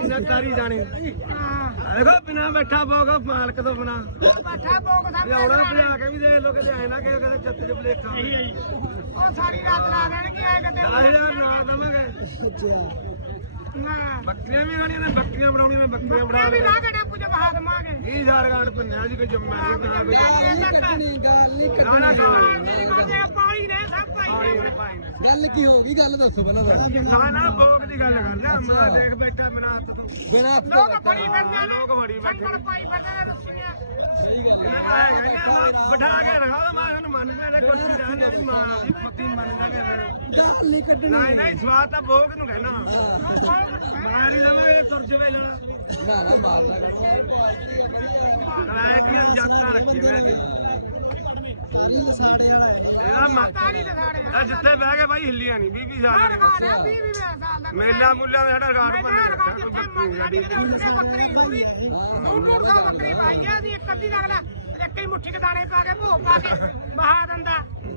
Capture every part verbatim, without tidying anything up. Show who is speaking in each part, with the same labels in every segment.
Speaker 1: ਨਾ ਤਾਰੀ ਜਾਣੀ ਦੇਖੋ ਬਿਨਾ ਬੈਠਾ ਬੋਗ ਮਾਲਕ ਤੋਂ ਬਿਨਾ
Speaker 2: ਬੈਠਾ ਬੋਗ ਦਾ
Speaker 1: ਆਉਣਾ ਬਣਾ ਕੇ ਵੀ ਦੇਖ ਲੋ ਕਿਤੇ ਐ ਨਾ ਕਿ ਕਦੇ ਚੱਤ ਚ ਬਲੇਖਾ
Speaker 2: ਉਹ ਸਾਰੀ ਰਾਤ ਲਾ ਦੇਣਗੇ ਆਏ ਕਦੇ
Speaker 1: ਦਸ ਹਜ਼ਾਰ ਨਾ ਦਵਾਂਗੇ ਬੱਕਰੀਆਂ ਵੀ ਆਣੀਆਂ ਨੇ ਬੱਕਰੀਆਂ ਬਣਾਉਣੀਆਂ ਨੇ ਬੱਕਰੀਆਂ ਬਣਾ
Speaker 2: ਵੀ ਨਾ ਕੜਾ ਕੁਝ ਬਹਾ ਦਵਾਂਗੇ
Speaker 1: ਕੀ ਸਾਰ ਗਾੜ ਪੰਨਿਆ ਜੀ ਕੋਈ ਜੰਮਾ ਨਹੀਂ ਕਰਾ ਕੋਈ
Speaker 3: ਗੱਲ ਨਹੀਂ
Speaker 1: ਗਾਣਾ
Speaker 2: ਕਰਦੇ ਪਾਣੀ ਨੇ ਸਭ ਭਾਈ ਨੇ
Speaker 3: ਗੱਲ ਕੀ ਹੋ ਗਈ ਗੱਲ ਦੱਸੋ ਪਹਿਲਾਂ
Speaker 1: ਨਾ ਨਾ ਬੋਗ ਦੀ ਗੱਲ ਕਰਦਾ ਮੈਂ ਦੇਖ ਬੈਠਾ ਬਿਨਾ ਹੱਥ ਤੋਂ
Speaker 3: ਬਿਨਾ
Speaker 2: ਲੋਕ ਫੜੀ ਫਿਰਦੇ ਨੇ
Speaker 1: ਲੋਕ ਫੜੀ ਬੈਠੇ
Speaker 2: ਸੰਗਲ ਪਾਈ ਫਿਰਦੇ ਨੇ ਰੁੱਸੀਆਂ
Speaker 3: ਸਹੀ ਗੱਲ
Speaker 1: ਬਿਠਾ ਕੇ ਰਖਾ ਮੈਂ ਇਹਨੂੰ ਮੰਨਦਾ ਨੇ ਕੁਰਸੀ ਰਹਿਣੇ ਵੀ ਮਾਂ ਦੀ ਪੁੱਤੀ ਮੰਨਦਾ ਕਿ
Speaker 3: ਗੱਲ ਨਹੀਂ ਕੱਢਣੀ
Speaker 1: ਨਹੀਂ ਨਹੀਂ ਸਵਾਦ ਤਾਂ ਬੋਗ ਨੂੰ ਕਹਿਣਾ ਮਾਰ ਹੀ ਲਵਾਂ ਇਹ ਤੁਰ ਜਵੇ ਜਣਾ
Speaker 3: ਨਾ ਨਾ ਮਾਰਦਾ
Speaker 1: ਕਿਰਾਏ ਦੀਆਂ ਜੱਟਾਂ ਰੱਖੀ ਮੈਂ ਜੀ
Speaker 3: ਇਹ ਸਾੜੇ ਵਾਲਾ
Speaker 1: ਇਹਦਾ ਮਾ-
Speaker 2: ਤਾਰੀ ਦਿਖਾੜੇ
Speaker 1: ਇਹ ਜਿੱਥੇ ਬਹਿ ਕੇ ਬਾਈ ਹਿੱਲੀਆਂ ਨਹੀਂ ਵੀਹ ਵੀਹ ਸਾਲ
Speaker 2: ਰਗਾੜਿਆ ਵੀਹ ਵੀਹ ਸਾਲ ਦਾ
Speaker 1: ਮੇਲਾ ਮੁੱਲਾ ਦਾ ਸਾਡਾ ਰਿਕਾਰਡ
Speaker 2: ਮੈਂ
Speaker 1: ਬੰਨਿਆ
Speaker 2: ਰਗਾੜ
Speaker 1: ਰੱਖਿਆ
Speaker 2: ਜਿੱਥੇ
Speaker 1: ਬੱਕਰੀ ਸਾਡੀ
Speaker 2: ਮਰਜ਼ੀ ਬੱਕਰੀ ਪੂਰੀ ਦੂਰ ਦੂਰ ਸੌ ਬੱਕਰੀ ਪਾਈ ਆ ਦੀ ਇੱਕ ਅੱਧੀ ਅਗਲਾ ਇੱਕ ਹੀ ਮੁੱਠੀ ਕੇ ਦਾਣੇ ਪਾ ਕੇ ਭੋਗ ਪਾ ਕੇ ਬਹਾ ਦਿੰਦਾ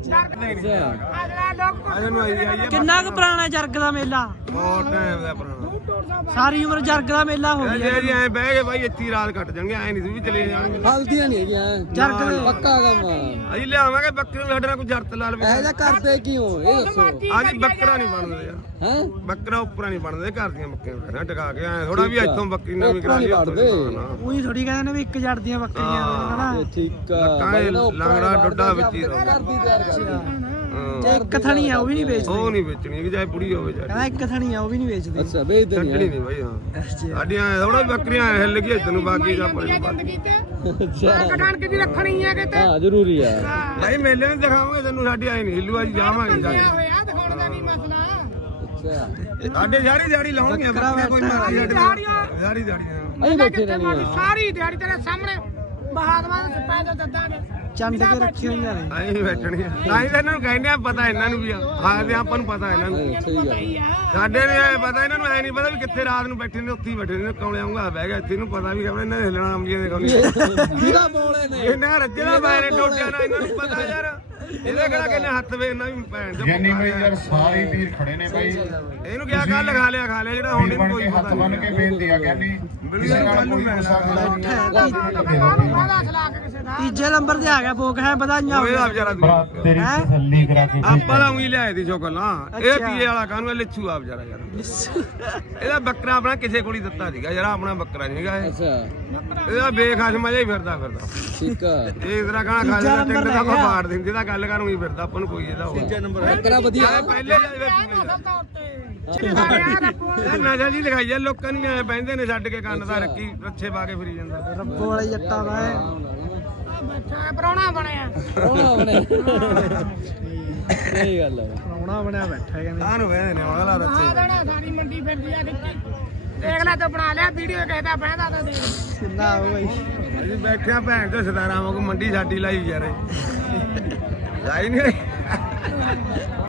Speaker 2: ਅਗਲਾ ਲੋਕ
Speaker 1: ਇਹਨੂੰ ਆਈ ਆਈ
Speaker 4: ਕਿੰਨਾ ਕੁ ਪੁਰਾਣਾ ਜਰਗ ਦਾ ਮੇਲਾ
Speaker 1: ਬਹੁਤ ਟਾਈਮ ਦਾ ਪੁਰਾਣਾ
Speaker 4: ਸਾਰੀ ਉਮਰ ਜਰਗ ਦਾ ਮੇਲਾ ਹੋ
Speaker 1: ਇਹ
Speaker 4: ਗਿਆ
Speaker 1: ਜੇ ਜੀ ਐ ਬਹਿ ਕੇ ਬਾਈ ਇੱਥੇ ਹੀ ਰਾਤ ਕੱਟ ਜਾਣਗੇ ਐ ਨਹੀਂ ਵੀ ਚਲੇ ਜਾਣਗੇ
Speaker 3: ਹਲਦੀਆਂ ਨਹੀਂ ਹੈਗੀਆਂ
Speaker 4: ਜਰਗ ਦੇ
Speaker 3: ਪੱਕਾ ਕੰਮ
Speaker 1: ਅਸੀਂ ਲਿਆਵਾਂਗੇ ਬੱਕਰੀ ਨੂੰ ਸਾਡੇ ਨਾਲ ਕੋਈ ਜਰਤ ਲਾ ਲਵੇ
Speaker 3: ਇਹ ਜਿਹਾ ਕਰਦੇ ਕਿਉਂ ਇਹ ਦੱਸੋ
Speaker 1: ਆਜੀ ਬੱਕਰਾ ਨਹੀਂ ਬਣਦਾ ਯਾਰ
Speaker 3: ਹੈ
Speaker 1: ਬੱਕਰਾ ਉੱਪਰਾਂ ਨਹੀਂ ਬਣਦੇ ਘਰ ਦੀਆਂ ਬੱਕਰੀਆਂ ਨਾ ਟਿਕਾ ਕੇ ਐ ਥੋੜਾ ਵੀ ਇੱਥੋਂ ਬੱਕਰੀ ਨਵੀਂ ਕਰਾ
Speaker 3: ਉੱਪਰਾਂ ਨੀ
Speaker 1: ਲਈ
Speaker 3: ਵੜਦੇ।
Speaker 4: ਉਹੀ ਥੋੜੀ ਕਹਿੰਦੇ ਨੇ ਵੀ ਇੱਕ ਜੜ ਦੀਆਂ ਬੱਕਰੀਆਂ ਨੇ ਹਨਾ
Speaker 3: ਇਹ ਠੀਕ ਆ
Speaker 1: ਕਾਏ ਲੰਗੜਾ ਡੁੱਡਾ ਵਿੱਚ ਹੀ ਰਹੋ
Speaker 3: ਕਰਦੀ ਤਿਆਰ ਕਰਦੀ
Speaker 1: ਹਾਂ।
Speaker 4: ਤੇ ਇੱਕ ਥਣੀ ਆ ਉਹ ਵੀ ਨਹੀਂ ਵੇਚਦੇ
Speaker 1: ਉਹ ਨਹੀਂ ਵੇਚਣੀ ਕਿ ਚਾਹੇ ਬੁੜੀ ਹੋਵੇ ਚਾਹੇ
Speaker 4: ਕਹਿੰਦਾ ਇੱਕ ਥਣੀ ਆ ਉਹ ਵੀ ਨਹੀਂ ਵੇਚਦੇ
Speaker 3: ਅੱਛਾ ਵੇਚਦੇ
Speaker 1: ਛੱਡਣੀ
Speaker 3: ਨਹੀਂ
Speaker 1: ਨਹੀਂ ਬਾਈ ਹਾਂ ਸਾਡੀਆਂ ਥੋੜਾ ਬੱਕਰੀਆਂ ਹਿੱਲ ਗਈਆਂ ਤੈਨੂੰ ਬਾਕੀ ਦਾ ਪਰੇ
Speaker 2: ਜ਼ਿੰਦਗੀ ਤੇ
Speaker 3: ਅੱਛਾ
Speaker 2: ਕਟਾਣ ਕੇ ਰੱਖਣੀ ਹੈ ਕਿਤੇ
Speaker 3: ਹਾਂ ਜ਼ਰੂਰੀ ਆ
Speaker 1: ਭਾਈ ਮੇਲੇ ਨੂੰ ਦਿਖਾਵਾਂਗੇ ਤੈਨੂੰ ਸਾਡੀ ਆਈ ਨਹੀਂ ਹਿੱਲੂ ਅੱਜ ਜਾਵਾਂਗੇ ਜਾ
Speaker 2: ਬੰਦਿਆ ਹੋਇਆ ਦਿਖਾਉਣ ਦਾ ਨਹੀਂ ਮਸਲਾ
Speaker 3: ਅੱਛਾ
Speaker 1: ਸਾਡੇ ਜਾਰੀ ਦਿਹਾੜੀ ਲਾਉਣਗੀਆਂ ਬੱਕਰੀਆਂ ਕੋਈ ਮਰਜ਼ੀ ਸਾਡੇ
Speaker 2: ਦਿਹਾੜੀਆਂ
Speaker 1: ਜਾਰੀ ਦਿਹਾੜੀਆਂ
Speaker 3: ਅਸੀਂ ਬੈਠੇ ਰਹਿਣੀ ਆ
Speaker 2: ਸਾਰੀ ਦਿਹਾੜੀ ਤੇਰੇ ਸਾਹਮਣੇ ਬਹਾਦਮਾਂ ਦੇ ਸਿਪਾਹ ਦੇ ਦੱਦਾਂ ਨੇ
Speaker 4: ਚੰਦ ਕੇ ਰੱਖੀ ਹੋਈਆਂ ਨੇ
Speaker 1: ਆਈ ਬੈਠਣੀਆਂ ਤਾਂ ਹੀ ਤਾਂ ਇਹਨਾਂ ਨੂੰ ਕਹਿੰਦੇ ਆ ਪਤਾ ਇਹਨਾਂ ਨੂੰ ਵੀ ਆ ਹਾਂ ਤੇ ਆਪਾਂ ਨੂੰ ਪਤਾ ਇਹਨਾਂ ਨੂੰ
Speaker 3: ਸਹੀ ਗੱਲ
Speaker 1: ਸਾਡੇ ਨੇ ਐ ਪਤਾ ਇਹਨਾਂ ਨੂੰ ਐ ਨਹੀਂ ਪਤਾ ਵੀ ਕਿੱਥੇ ਰਾਤ ਨੂੰ ਬੈਠੇ ਨੇ ਉੱਥੇ ਹੀ ਬੈਠੇ ਨੇ ਕੌਲੇ ਆਉਂਗਾ ਬਹਿ ਗਿਆ ਇੱਥੇ ਨੂੰ ਪਤਾ ਵੀ ਕਹਿੰਦੇ ਇਹਨਾਂ ਨੇ ਹਿੱਲਣਾ ਅੰਬੀਆਂ ਦੇ ਕੌਲੇ
Speaker 3: ਕਿਹਦਾ ਬੋਲੇ ਨੇ
Speaker 1: ਇਹਨਾਂ ਰੱਜੇ ਦਾ ਬਾਰੇ ਟੋਟਿਆ ਨਾ ਇਹਨਾਂ ਨੂੰ ਪਤਾ ਯਾਰ ਇਹਦੇ ਕਿਹੜਾ ਕਹਿੰਦੇ ਹੱਥ ਵੇ ਇਹਨਾਂ ਵੀ ਭੈਣ ਦੇ
Speaker 5: ਯਾਨੀ ਬਈ ਯਾਰ ਸਾਰੇ ਵੀਰ ਖੜੇ ਨੇ ਬਈ
Speaker 1: ਇਹਨੂੰ ਕਿਹਾ ਕੱਲ ਖਾ ਲਿਆ ਖਾ ਲਿਆ ਜਿਹੜਾ ਹੁਣ
Speaker 5: ਵੀਰ
Speaker 1: ਇਹਨੂੰ
Speaker 5: ਬਣ
Speaker 1: ਕੋਈ
Speaker 5: ਕੇ ਹੱਥ
Speaker 1: ਪਤਾ
Speaker 5: ਬੰਨ ਕੇ ਬੇਨਤੀ ਆ ਕਹਿੰਦੀ ਕਿਸੇ ਨਾਲ ਕੋਈ ਗੁੱਸਾ
Speaker 2: ਬਾਹਲਾ ਸਲਾਹ ਕੇ ਕਿਸੇ ਦਾ
Speaker 4: ਤੀਜੇ ਨੰਬਰ ਤੇ ਆ ਗਿਆ ਭੋਗ ਹੈ ਵਧਾਈਆਂ
Speaker 1: ਉਹ ਇਹਦਾ ਵਿਚਾਰਾ
Speaker 5: ਭਰਾ
Speaker 1: ਦੂਰ
Speaker 5: ਤੇਰੀ
Speaker 4: ਹੈਂ?
Speaker 5: ਤਸੱਲੀ ਕਰਾ ਕੇ
Speaker 1: ਆਪਾਂ ਤਾਂ ਉਹੀ ਲਿਆਏ ਦੀ ਚੋਕਲਾਂ ਇਹ
Speaker 4: ਅੱਛਾ।
Speaker 1: ਪੀਏ ਵਾਲਾ ਕਾਹਨੂੰ ਇਹ ਲਿੱਛੂ ਆ ਵਿਚਾਰਾ ਯਾਰ ਇਹਦਾ ਬੱਕਰਾ ਆਪਣਾ ਕਿਸੇ ਕੋਲ ਹੀ ਦਿੱਤਾ ਸੀਗਾ ਯਾਰ ਆਪਣਾ ਬੱਕਰਾ ਨਹੀਂ ਹੈਗਾ ਇਹ
Speaker 3: ਅੱਛਾ
Speaker 1: ਇਹਦਾ ਬੇਖਾਸ ਮਜ਼ਾ ਹੀ ਫਿਰਦਾ ਫਿਰਦਾ
Speaker 3: ਠੀਕ ਆ
Speaker 1: ਇਹ ਇਤਰਾ ਕਹਣਾ ਖਾ ਲੈਣਾ ਟਿੰਡ ਦਾ ਕੋ ਬਾੜ ਦਿੰਦੇ ਜਿਹਦਾ ਗੱਲ ਕਰੂੰ ਹੀ ਫਿਰਦਾ ਆਪਾਂ ਨੂੰ ਕੋਈ ਇਹਦਾ ਹੋਵੇ
Speaker 3: ਬੱਕਰਾ ਵਧੀਆ
Speaker 1: ਯਾਰ ਪਹਿਲੇ ਜਾਵੇ
Speaker 2: ਸਾਰਿਆਂ ਦਾ ਪੂਰਾ
Speaker 1: ਇਹ ਨਜ਼ਰ ਜੀ ਦਿਖਾਈ ਜਾ ਲੋਕਾਂ ਨੂੰ ਐ ਬਹਿੰਦੇ ਨੇ ਛੱਡ ਕੇ ਕੰਨ ਦਾ ਰੱਖੀ ਰੱਛੇ ਪਾ ਕੇ ਫਿਰੀ ਜਾਂਦਾ
Speaker 4: ਰੱਬੋ ਵਾਲੇ ਜੱਟਾਂ ਦਾ ਹੈ
Speaker 2: ਬੈਠਾ ਪਰੌਣਾ ਬਣਿਆ
Speaker 3: ਸੋਹਣਾ ਬਣੇ ਸਹੀ ਗੱਲ ਆ
Speaker 4: ਪ੍ਰਾਹੁਣਾ ਬਣਿਆ ਬੈਠਾ ਹੈ ਕਹਿੰਦੇ
Speaker 1: ਆਹ ਨੂੰ ਵੇਹਦੇ ਨੇ ਅਗਲਾ
Speaker 2: ਆ
Speaker 1: ਰੱਛੇ
Speaker 2: ਦੇਣਾ ਸਾਰੀ ਮੰਡੀ ਫਿਰਦੀ ਆ ਖਿੱਚੀ ਦੇਖ ਲੈ ਤੂੰ ਬਣਾ ਲਿਆ ਵੀਡੀਓ ਕਹਿੰਦਾ ਬਹਿਦਾ ਤਾਂ ਦੇਖ
Speaker 4: ਕਿੰਨਾ ਉਹ ਬਈ
Speaker 1: ਅਸੀਂ ਬੈਠਿਆ ਭੈਣ ਤੇ ਸਦਾਰਾਂ ਵਾਂਗੂ ਮੰਡੀ ਸਾਡੀ ਲਾਈ ਯਾਰ ਲਾਈ ਨਹੀਂ